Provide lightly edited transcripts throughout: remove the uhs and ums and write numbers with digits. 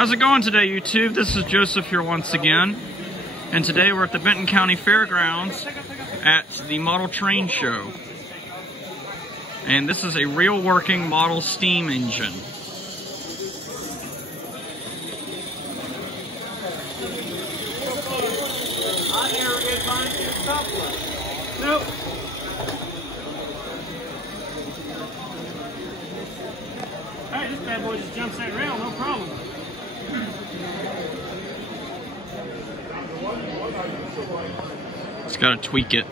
How's it going today, YouTube? This is Joseph here once again, and today we're at the Benton County Fairgrounds at the Model Train Show. And this is a real working model steam engine. Nope. Alright, this bad boy just jumps that rail, no problem. Just gotta tweak it.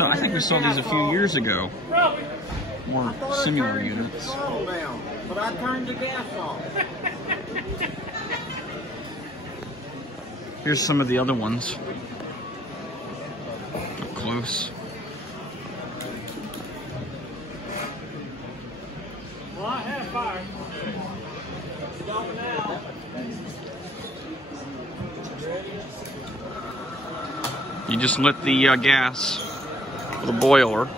I think we saw these a few years ago. More similar units. But I turned the gas off. Here's some of the other ones. Up close. Well, I have fire. You just lit the gas for the boiler.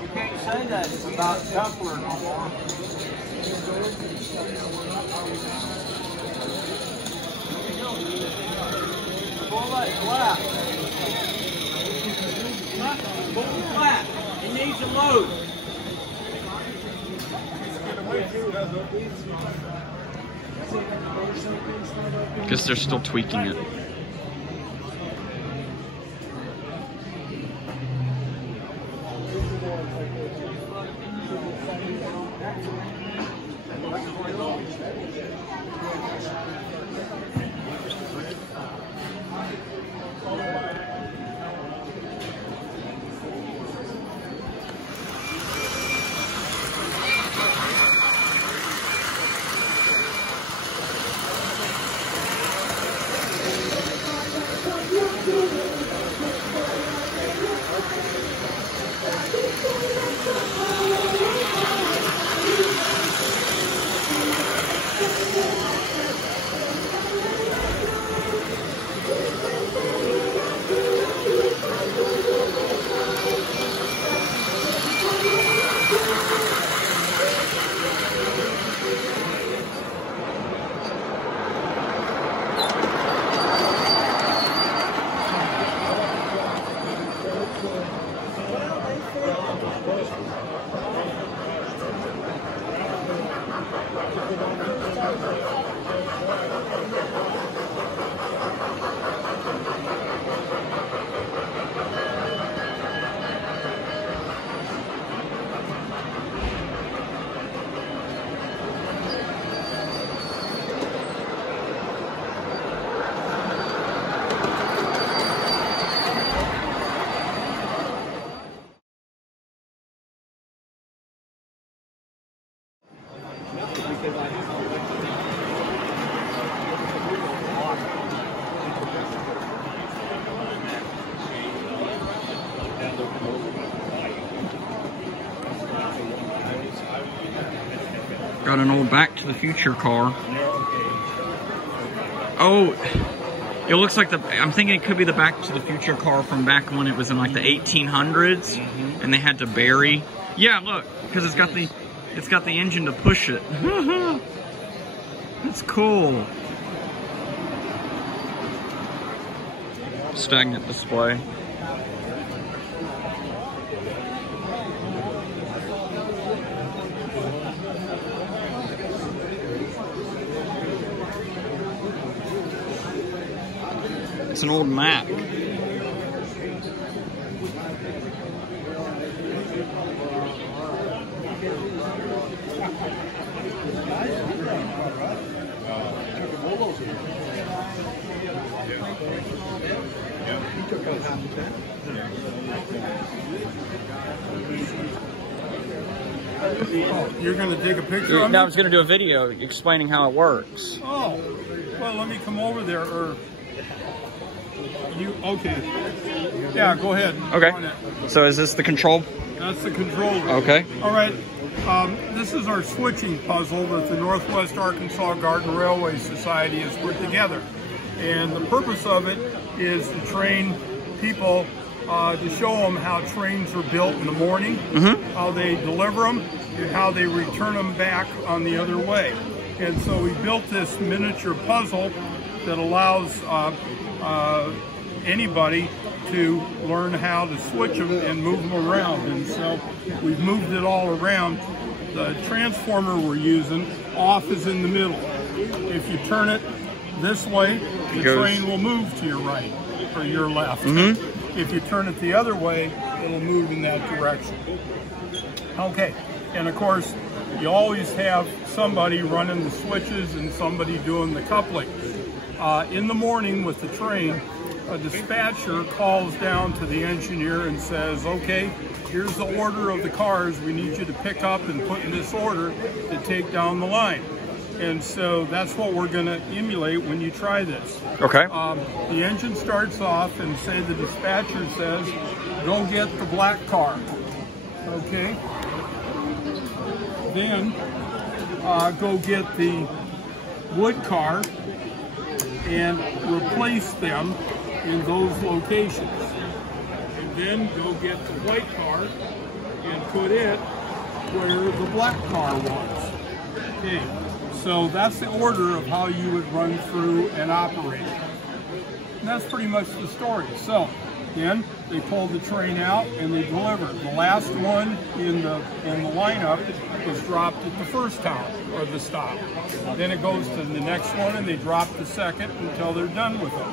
You can't say that about coupler no more. Pull that flat. Pull it flat. It needs a load. Guess they're still tweaking it. Got an old Back to the Future car. Oh, it looks like I'm thinking it could be the Back to the Future car from back when it was in like the 1800s, and they had to bury. Yeah, look, because it's got the engine to push it. That's cool. Stagnant display. It's an old Mac. You're going to take a picture of me? No, I was going to do a video explaining how it works. Oh, well, let me come over there, or you, okay. Yeah, go ahead. Okay. So is this the control? That's the controller. Okay. All right. This is our switching puzzle that the Northwest Arkansas Garden Railway Society has put together. And the purpose of it is to train people, to show them how trains are built in the morning, how they deliver them, and how they return them back on the other way. And so we built this miniature puzzle that allows anybody to learn how to switch them and move them around. And so we've moved it all around. The transformer we're using, off is in the middle. If you turn it this way, the train will move to your right or your left. If you turn it the other way, it'll move in that direction. Okay, and of course, you always have somebody running the switches and somebody doing the coupling. In the morning with the train, a dispatcher calls down to the engineer and says, okay, here's the order of the cars we need you to pick up and put in this order to take down the line. And so that's what we're going to emulate when you try this. Okay. The engine starts off and say the dispatcher says, go get the black car. Okay. Then go get the wood car and replace them in those locations. And then go get the white car and put it where the black car was. Okay. So that's the order of how you would run through and operate it. And that's pretty much the story. So then they pulled the train out and they delivered. The last one in the lineup was dropped at the first town or the stop. Then it goes to the next one and they drop the second until they're done with them.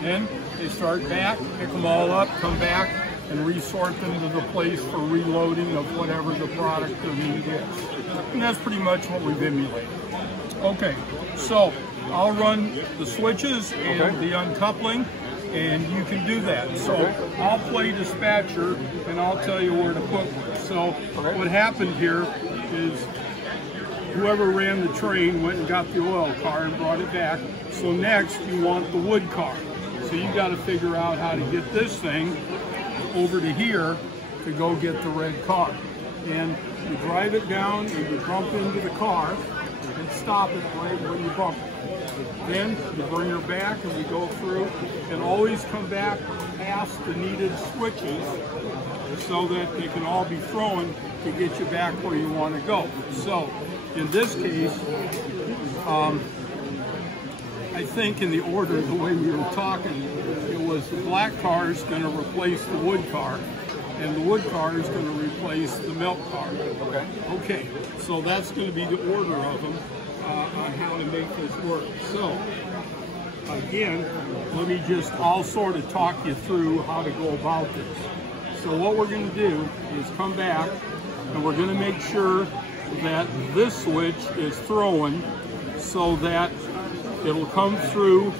Then they start back, pick them all up, come back, and resort them to the place for reloading of whatever the product or need is. And that's pretty much what we've emulated. Okay, so I'll run the switches and the uncoupling, and you can do that. So I'll play dispatcher, and I'll tell you where to put one. So what happened here is whoever ran the train went and got the oil car and brought it back. So next you want the wood car. So you got to figure out how to get this thing over to here to go get the red car. And you drive it down and you bump into the car and stop it right when you bump it. Then you bring her back and we go through and always come back past the needed switches so that they can all be thrown to get you back where you want to go. So in this case, I think in the order, the way we were talking, it was the black car is going to replace the wood car, and the wood car is going to replace the milk car. Okay. Okay, so that's going to be the order of them on how to make this work. So, again, I'll sort of talk you through how to go about this. So what we're going to do is come back, and we're going to make sure that this switch is throwing so that it'll come through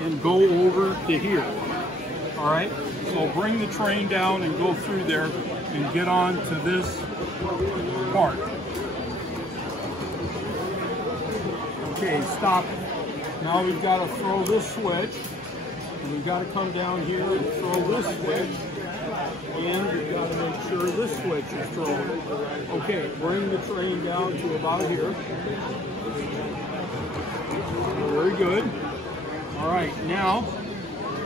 and go over to here. All right, so bring the train down and go through there and get on to this part. Okay, stop it. Now we've got to throw this switch, and we've got to come down here and throw this switch, and we've got to make sure this switch is thrown. Okay, bring the train down to about here. Very good. All right, now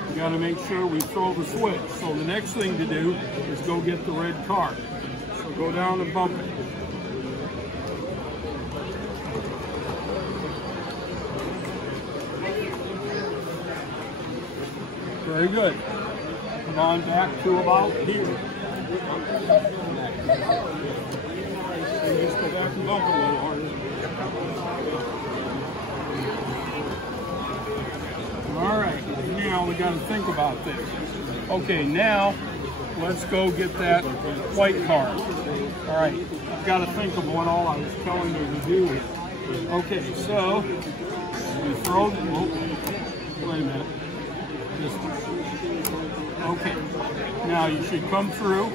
we got to make sure we throw the switch. So the next thing to do is go get the red car. So go down and bump it. Very good. Come on back to about here. And just go back and bump it a little harder. All right, now we got to think about this. Okay, now let's go get that white car. All right, I've got to think of what all I was telling you to do here. Okay, so we throw the, wait a minute. This one. Okay, now you should come through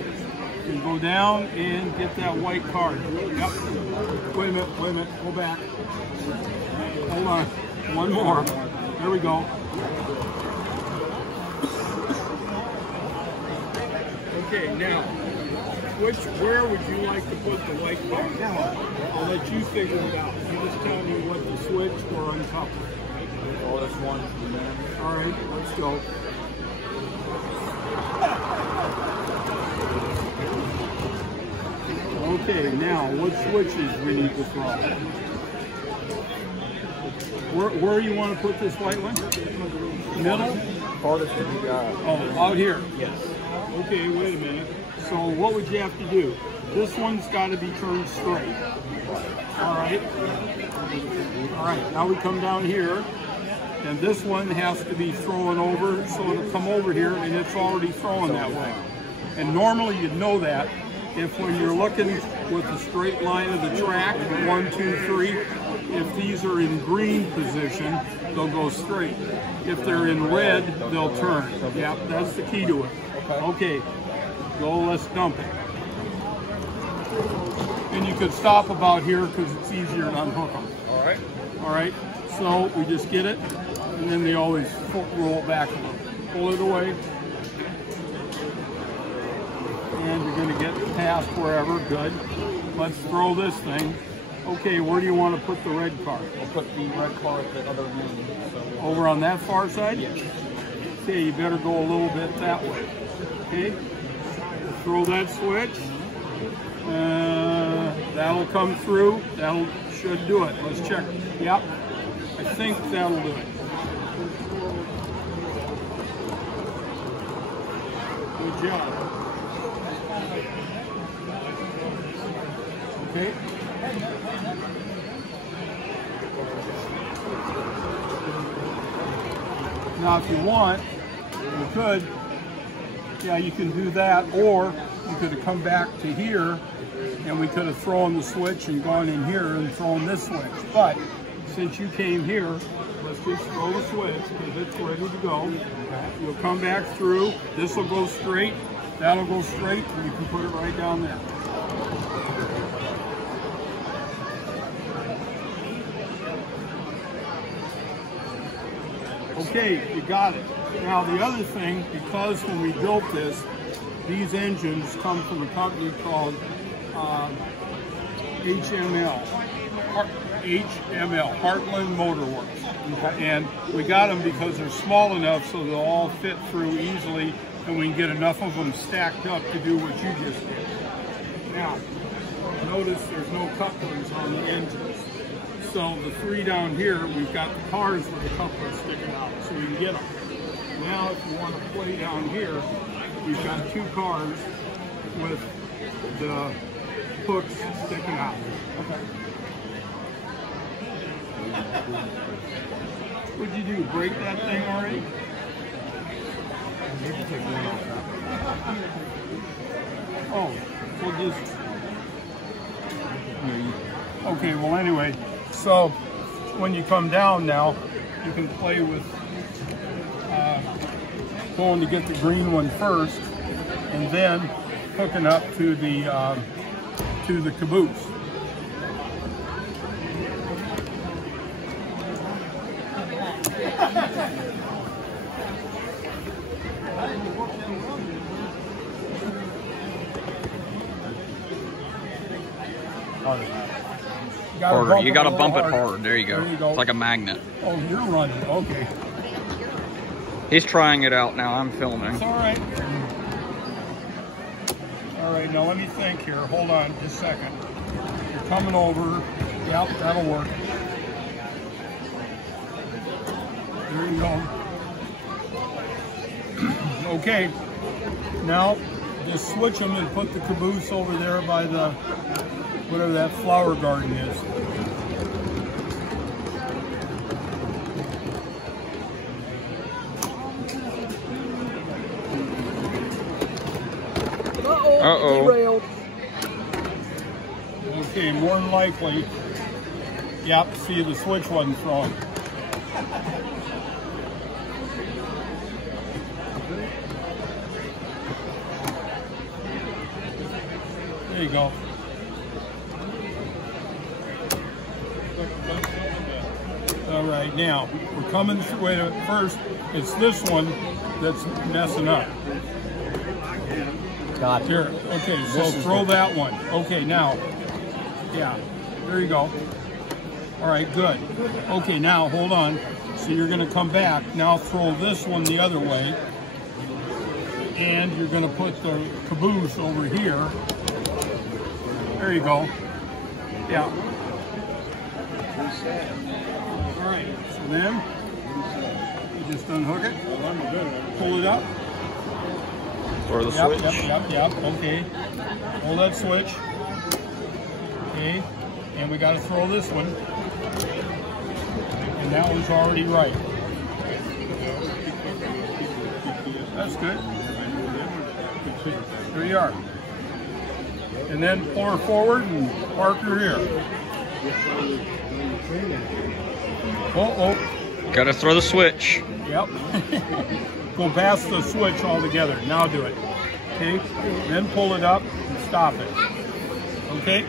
and go down and get that white card. Yep. Wait a minute, go back. Hold on, one more. There we go. Okay, now Where would you like to put the white car? I'll let you figure it out. You just tell me what to switch or uncouple. Oh, this one. All right, let's go. Okay, now what switches we need to throw? Where do you want to put this white one? Middle? Farthest that you got. Oh, out here. Yes. Okay, wait a minute. So what would you have to do? This one's got to be turned straight. All right. All right, now we come down here, and this one has to be thrown over, so it'll come over here, and it's already thrown that way. And normally you'd know that if when you're looking with the straight line of the track, 1, 2, 3, if these are in green position, they'll go straight. If they're in red, they'll turn. Yep, that's the key to it. Okay, go, let's dump it. And you could stop about here because it's easier to unhook them. All right. All right, so we just get it, and then they always roll it back a little. Pull it away. And you're going to get past wherever. Good. Let's throw this thing. Okay, where do you want to put the red car? We'll put the red car at the other end. So over on that far side? Yes. Okay, you better go a little bit that way. Okay, throw that switch. That'll come through. That'll should do it. Let's check. Yep, I think that'll do it. Good job. Okay. Now, if you want, you could, yeah, you can do that, or you could have come back to here, and we could have thrown the switch and gone in here and thrown this switch. But since you came here, let's just throw the switch because it's ready to go. You'll come back through. This will go straight. That'll go straight, and you can put it right down there. Okay, you got it. Now the other thing, because when we built this, these engines come from a company called HML, Heartland Motor Works. And we got them because they're small enough so they'll all fit through easily, and we can get enough of them stacked up to do what you just did. Now, notice there's no couplers on the engines. So the 3 down here, we've got the cars with the couplers sticking out, so we can get them. Now, if you want to play down here, we've got 2 cars with the hooks sticking out. Okay. What'd you do? Break that thing already? Oh, we'll just. Okay, well, anyway. So when you come down now, you can play with going to get the green one first, and then hooking up to the caboose. Harder. You got to bump it hard. There you go. It's like a magnet. Oh, you're running. Okay. He's trying it out now. I'm filming. It's all right. All right, now let me think here. Hold on just a second. You're coming over. Yep, that'll work. There you go. Okay. Now, just switch them and put the caboose over there by the whatever that flower garden is. Uh-oh. Derailed. Okay, more than likely. Yep, see, the switch wasn't thrown. There you go. All right, now we're coming through. Wait a minute. First, it's this one that's messing up. Got it. Here, okay, so throw that one. Okay, now, yeah, there you go. All right, good. Okay, now, hold on. So you're gonna come back. Now throw this one the other way. And you're gonna put the caboose over here. There you go. Yeah. All right, so then, you just unhook it, pull it up. Or the switch. Yep, okay. Hold that switch. Okay, and we gotta throw this one. And that one's already right. That's good. Here you are. And then pull her forward and park her here. Oh. Gotta throw the switch. Yep. Go past the switch altogether. Now do it. Okay? Then pull it up and stop it. Okay?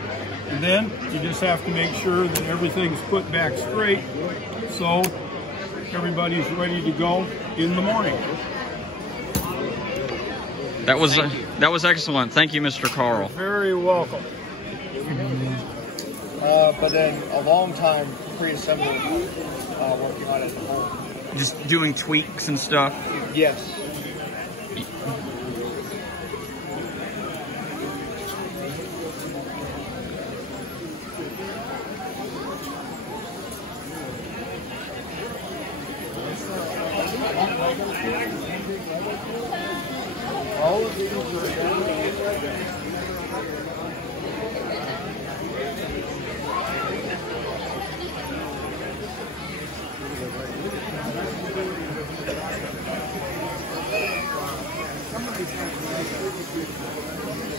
And then you just have to make sure that everything's put back straight so everybody's ready to go in the morning. That was excellent. Thank you, Mr. Carl. Very welcome. But then a long time pre-assembled working on it at home. Just doing tweaks and stuff. Yes. All of these are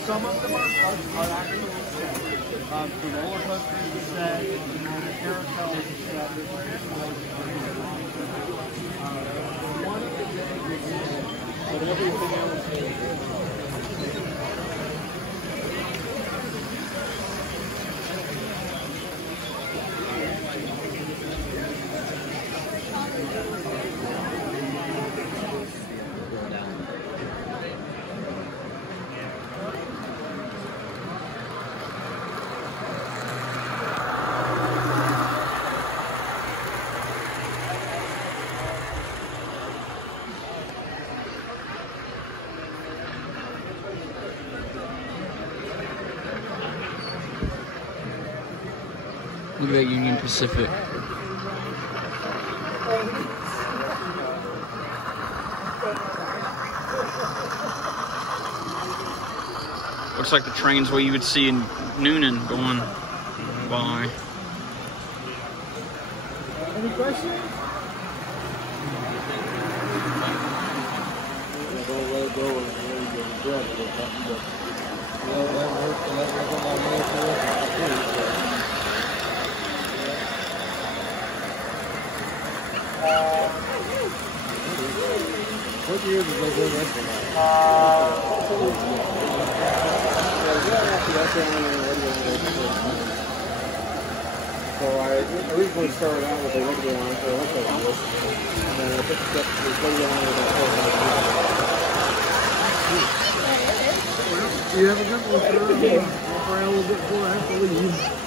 some of them are actually the roller coaster is set, the carousel is set. One of the things, but everything else is. Look at that Union Pacific. Looks like the trains what you would see in Noonan going by. Any questions? Don't let it go and let it what year did they go that So I originally started out with a radio on for a local and then I took a step to the radio on with that. You have a good one, sir. Walk around a little bit before I have to leave.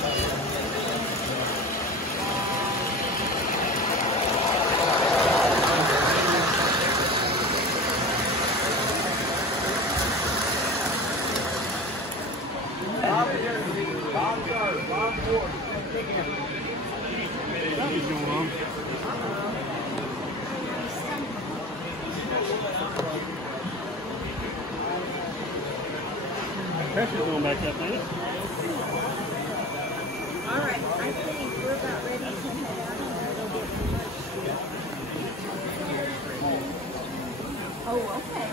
Pressure's going back up, ain't it? All right, I think we're about ready to head out. Oh, okay.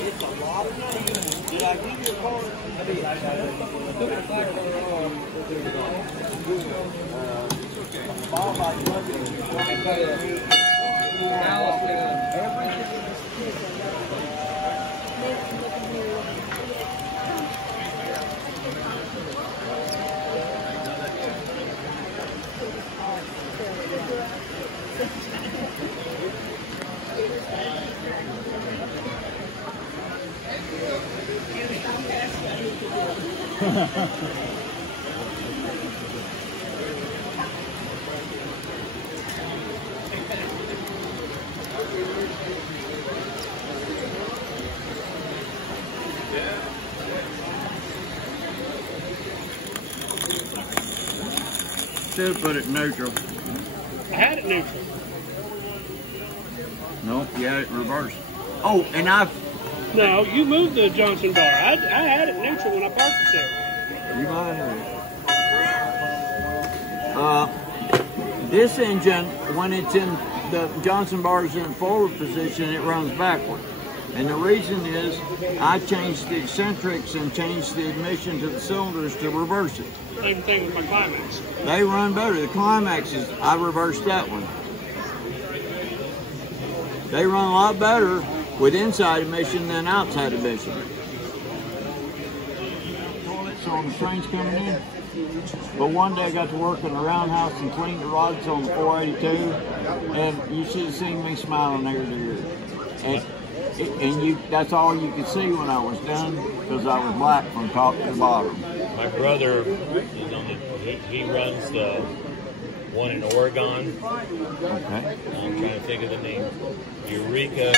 It's a lot of money. Did I give you a call? Should put it neutral. I had it neutral. Nope, you had it reversed. Oh, and No, you moved the Johnson bar. I had it neutral when I parked it there. You might have. This engine, when it's in the Johnson bars in forward position, it runs backward. And the reason is I changed the eccentrics and changed the admission to the cylinders to reverse it. Same thing with my Climax. They run better. The Climaxes, I reversed that one. They run a lot better with inside emission than outside emission. Toilets on the trains coming in. But one day I got to work in the roundhouse and clean the rods on the 482, and you should have seen me smiling ear to ear. That's all you could see when I was done, because I was black from top to bottom. My brother, he runs the one in Oregon. Okay. I'm trying to think of the name. Eureka.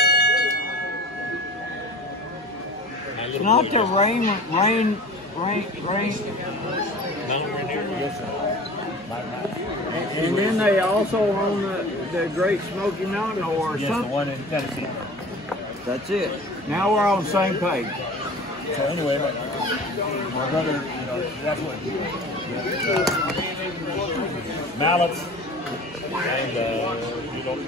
Not the rain. Mountain Rainier. And then they also own the Great Smoky Mountain or Yes, something. the one in Tennessee. That's it. Now we're on the same page. So anyway, my brother, you know, that's what mallets and you know,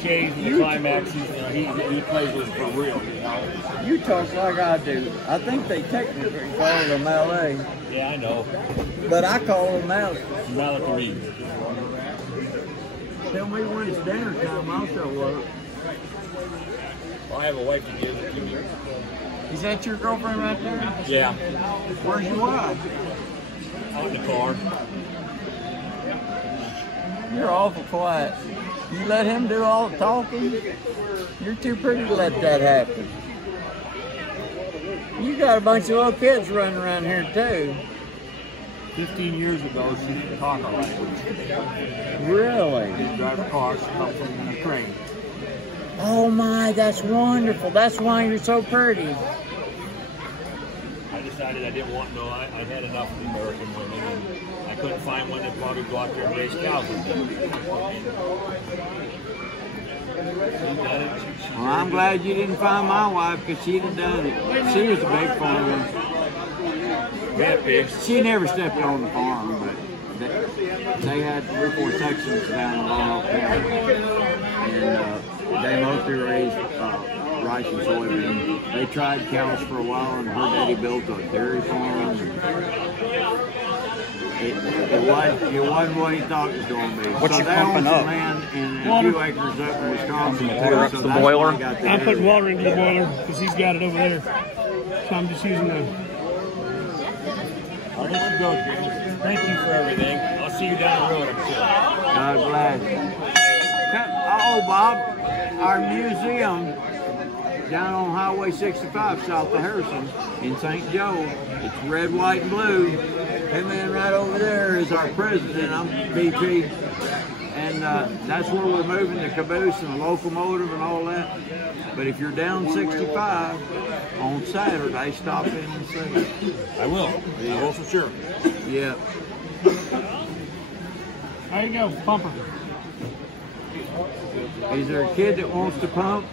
K's and the Climaxes. You know, he plays with it for real. You know? You talk like I do. I think they technically call them LA, Yeah, I know. but I call them Mallet. Mallet. Tell me when it's dinner time, I'll show up. I have a wife to give it to me. Is that your girlfriend right there? Yeah, Where's your wife? out in the car. You're awful quiet. You let him do all the talking? You're too pretty to let that happen. You got a bunch of little kids running around here too. 15 years ago, she didn't talk our language. Really? She didn't drive a car. She come from the train. Oh my, that's wonderful. That's why you're so pretty. I decided I didn't want no. I had enough of the American women, and I couldn't find one that probably go out there and raise cows with me. Well, I'm glad you didn't find my wife because she'd have done it. She was a big farmer. Rat pigs. She never stepped on the farm, but they had 3 or 4 sections down in Long County. And they mostly raised rice and soybeans. They tried cows for a while, and her daddy built a dairy farm. It wasn't what he thought it was going to be. What so you they pumping own some up? land and a few acres up in Wisconsin. Water up so the that's boiler? why they got the I'm putting area. water into the boiler because he's got it over there. So I'm just using the. I'll let you go, James. Thank you for everything. I'll see you down the road, I'm sure. God bless. Oh, Bob, our museum down on Highway 65 south of Harrison in St. Joe. It's red, white, and blue. That man right over there is our president. I'm VP. And that's where we're moving the caboose and the locomotive and all that. But if you're down 65 on Saturday, stop in and see it. I will. I will for sure. Yeah. There you go, pumper. Is there a kid that wants to pump?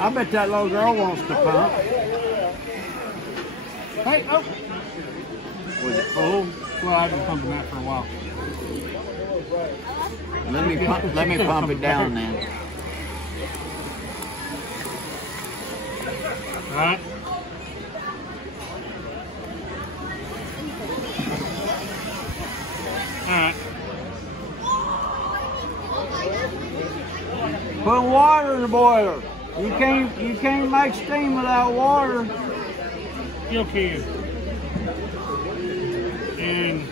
I bet that little girl wants to pump. Hey, oh. Was it full? Well, I've been pumping that for a while. Let me pump it down then. All right. All right. Put water in the boiler. You can't make steam without water. Fuel can. And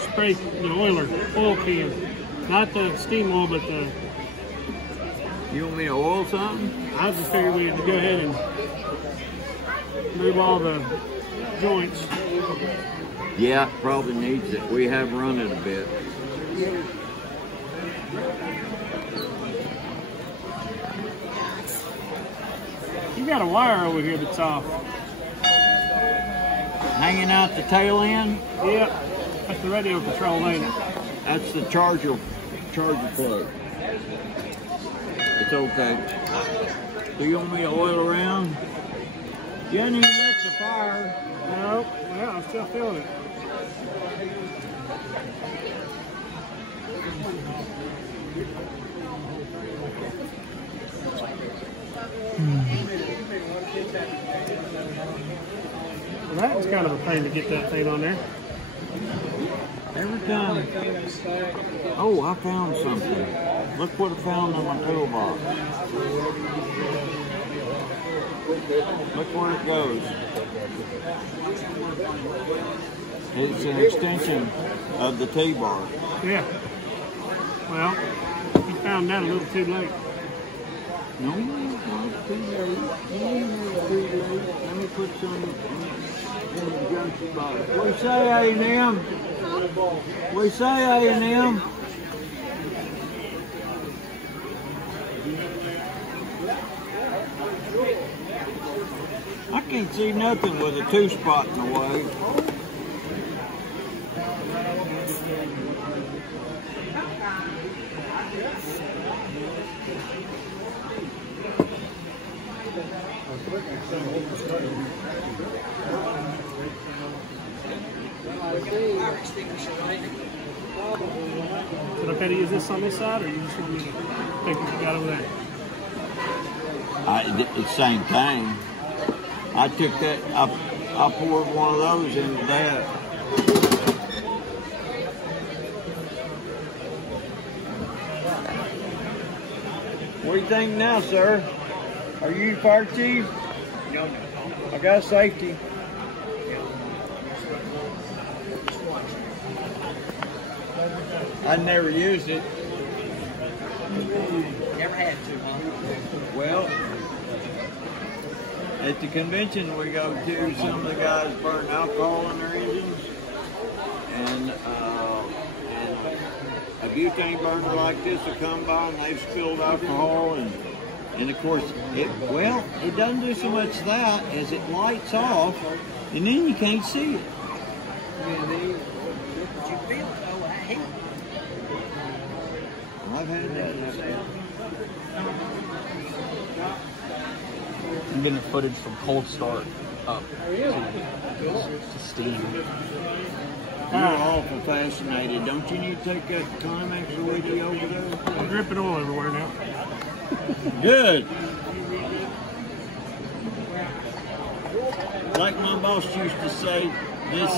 spray the oil can. Not the steam oil, but the. You want me to oil something? I was just figuring we had to go ahead and move all the joints. Yeah, probably needs it. We have run it a bit. You got a wire over here that's off. Hanging out the tail end? Yep. That's the radio control, ain't it? That's the charger plug. It's okay. Do you want me to oil around? You didn't even let the fire. No. Well, I'm still feeling it. Well, that's kind of a pain to get that thing on there. Every time. Oh, I found something. Look what I found in my toolbox. Look where it goes. It's an extension of the T-bar. Yeah. Well, you found that a little too late. No, not too late. No, not too late. Let me put some in the junction box. What do you say, A&M? What do you say, A&M? I can't see nothing with a two-spot in the way. Is it okay to use this on this side, or you just want me to take what you got over there? It's the same thing. I took that, I poured one of those into that. What do you think now, sir? Are you fire chief? No. I got safety. I never used it. Never had to, huh? Well, at the convention we go to, some of the guys burn alcohol in their engines, and a butane burner like this will come by and they've spilled alcohol, and of course, it doesn't do so much that as it lights off, and then you can't see it. I've had that happen. I'm getting footage from cold start up to steam. You're awful fascinated. Don't you need to take that Climax radio over there? I'm dripping oil everywhere now. Good. Like my boss used to say, this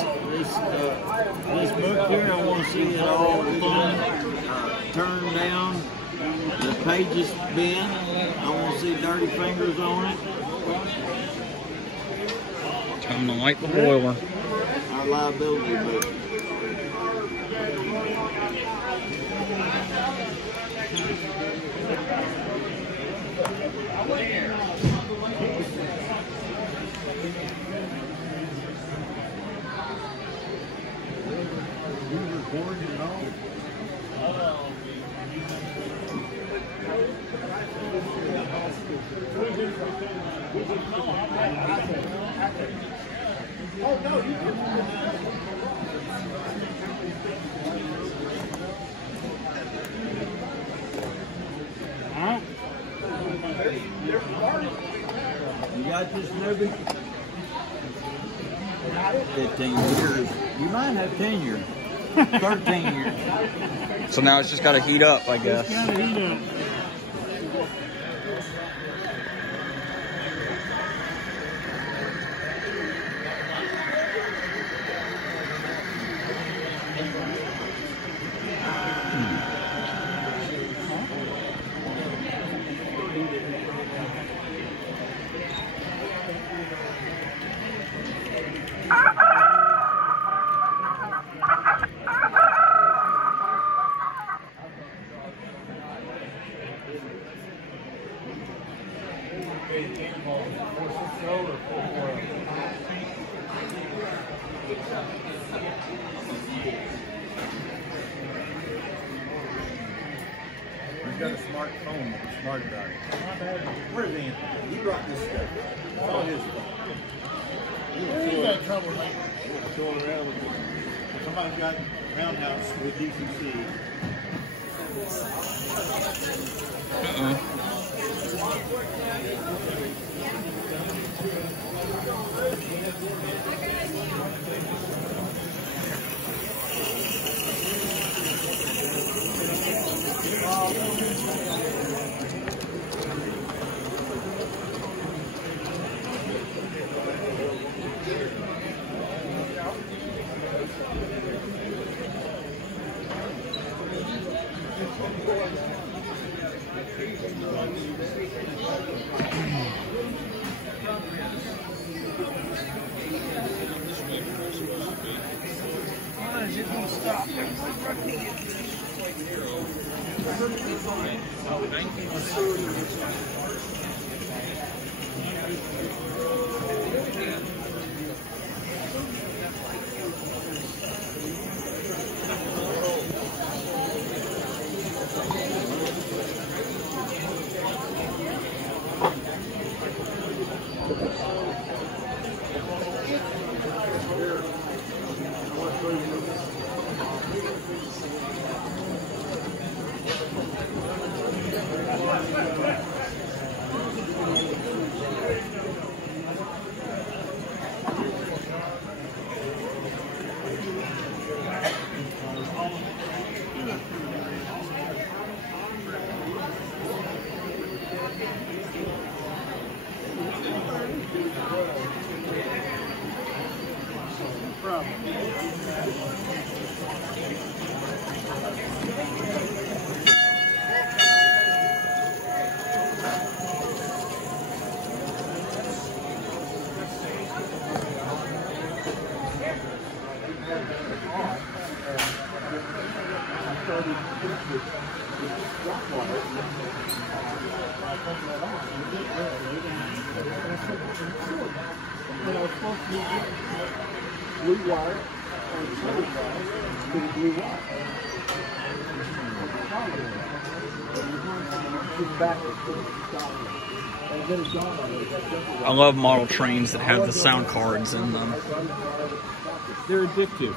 book here, I want to see it all turned down, the pages bent. I want to see dirty fingers on it. Time to light the boiler. Our liability book. You got this newbie? 15 years. You might have tenure. 13 years. So now it's just got to heat up, I guess. It's got to heat up. got a smartphone that's smart about it. Where's Anthony? He brought this stuff. It's all his fault. You got trouble, mate. Throwing around with it. Somebody's got roundhouse with DCC. Blue wire and blue wire to the blue wire. I love model trains that have the sound cards in them. They're addictive.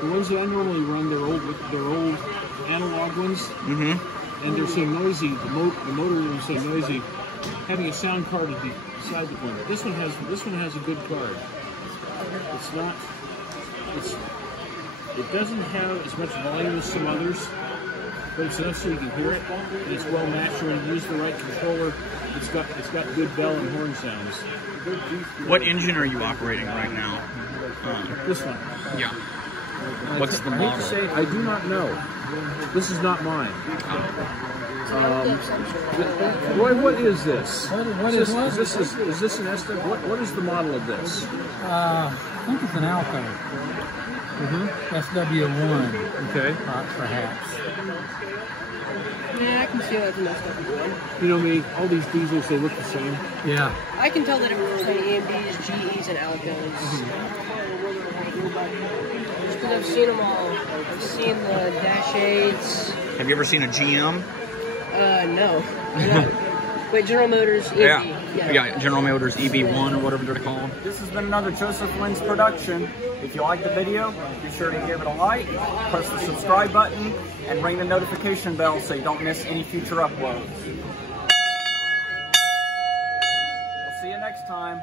The ones that I normally run, they're old analog ones, and they're so noisy. The motor is so noisy. Having a sound card at the side of the window. This one has a good card. It doesn't have as much volume as some others, but it's enough so you can hear it, and it's well matched. When you use the right controller, it's got good bell and horn sounds. What engine are you operating right now? This one. Yeah. What's the model? I do not know. This is not mine. Roy, what is this? Is this an Estes? What is the model of this? I think it's an Alco. SW1. Okay. Perhaps. Yeah, I can see that messed up. You know me, all these diesels, they look the same. Yeah. I can tell the difference between EMDs, GEs, and Alcos. Just because I've seen them all. I've seen the Dash 8s. Have you ever seen a GM? No. Wait, General Motors EV. Yeah, General Motors EV1 or whatever they're called. This has been another Joseph Wins production. If you like the video, be sure to give it a like, press the subscribe button, and ring the notification bell so you don't miss any future uploads. We'll see you next time.